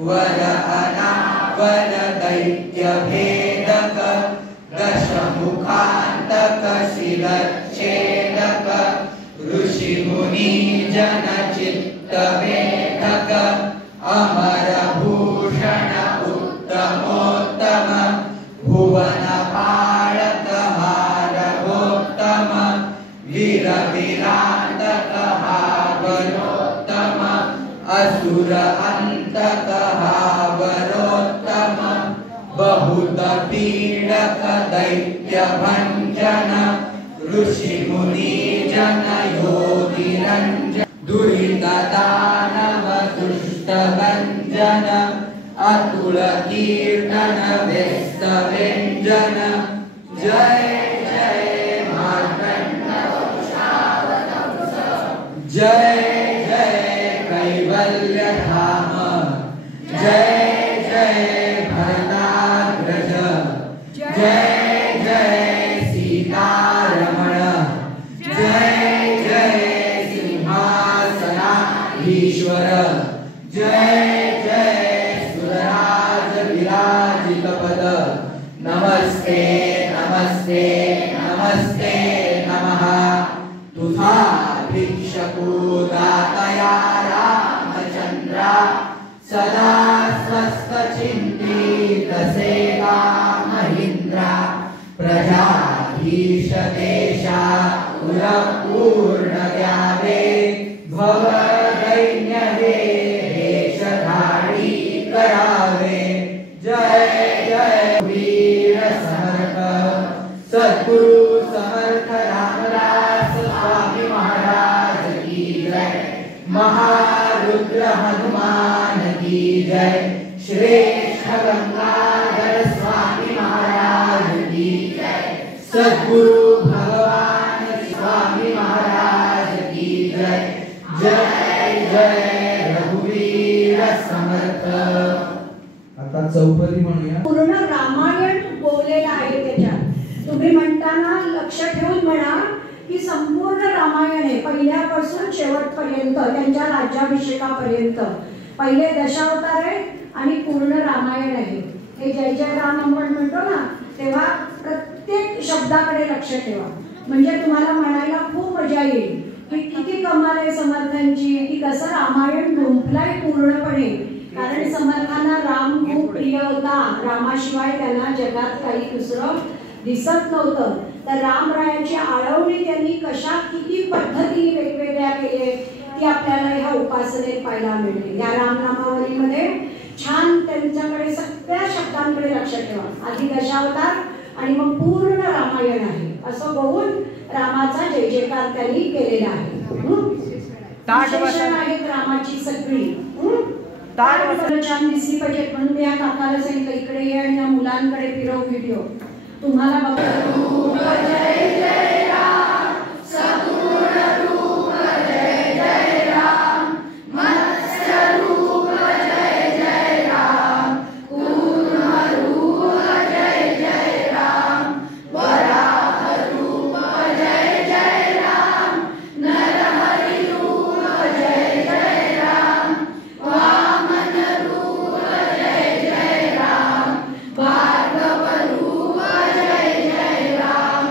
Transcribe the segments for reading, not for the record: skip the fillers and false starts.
वर अनावर दैत्य भेदक दशमुखांतक शिरच्छेदक ऋषि मुनी जन चित्त वेधक अमर भूषण उत्तमोत्तम भुवन पालक हारवोत्तम वीर विरांतक हावरोत्तम असुर अंतक हावरोत्तम बहुत पीडक दैत्य भंजन ऋषि मुनि जन योगी रंजन दुरित दानव दुष्ट भंजन अतुल कीर्तन व्यस्त व्यंजन जय जय मार्कंड जय जय कैवल्य धाम जय जय भरताग्रज जय जय सीतारमण जय जय सिंहासनाधीश्वर जय जय सुरराज विराजित पद नमस्ते नमस्ते नमस्ते नमः तुझा भिक्षको दातया रामचंद्रा सदा स्वस्थ चिंतित सेवा महींद्रा प्रजाधीश देशा पूर्ण द्यावे भव दैन्य वेशधारी करावे जय जय वीर समर्थ सद्गुरु समर्थ रामदास स्वामी महाराज की जय महारुद्र हनुमान की जय श्रेष्ठ गंगाधर स्वामी महाराज की जय सद्गुरु भगवान स्वामी महाराज की जय जय जय रघुवीर समर्थ। आता चौपदी म्हणूया। पूर्ण रामायण बोललेलं आहे त्याच्यात। तुम्ही म्हणताना लक्ष ठेवून म्हणा की संपूर्ण रामायण आहे पहिल्यापासून शेवटपर्यंत त्यांच्या राज्याभिषेकापर्यंत पहिले दशावतार आहे आणि पूर्ण रामायण आहे। हे जय जय राम आपण म्हणतो ना तेव्हा प्रत्येक शब्दाकडे लक्ष ठेवा म्हणजे तुम्हाला म्हणायला खूप मजा येईल की किती कमाल आहे समर्थांची की कसं रामायण गुंफलाय पूर्णपणे कारण समर्थांना राम खूप प्रिय होता रामाशिवाय त्यांना जगात काही दुसरं दिसत नव्हतं तर रामरायाची आळवणी त्यांनी कशा किती पद्धतीने वेगवेगळ्या केले ती आपल्याला ह्या उपासनेत पाहायला मिळते। या रामनामावलीमध्ये छान त्यांच्याकडे सगळ्या शब्दांकडे लक्ष ठेवा आधी दशावतार आणि मग पूर्ण रामायण आहे असं बघून रामाचा जय जयकार त्यांनी केलेला आहे। विशेषण आहेत रामाची सगळी छान दिसली पाहिजे म्हणून मी या काकाला सांगितलं इकडे ये आणि या मुलांकडे फिरव व्हिडिओ तुम्हाला बघा जय जय राम सगुण रूप जय जय राम मत्स्य रूप जय जय राम कूर्म रूप जय जय राम वराह रूप जय जय राम नरहरि रूप जय जय राम वामन रूप जय जय राम भार्गव रूप जय जय राम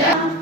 जय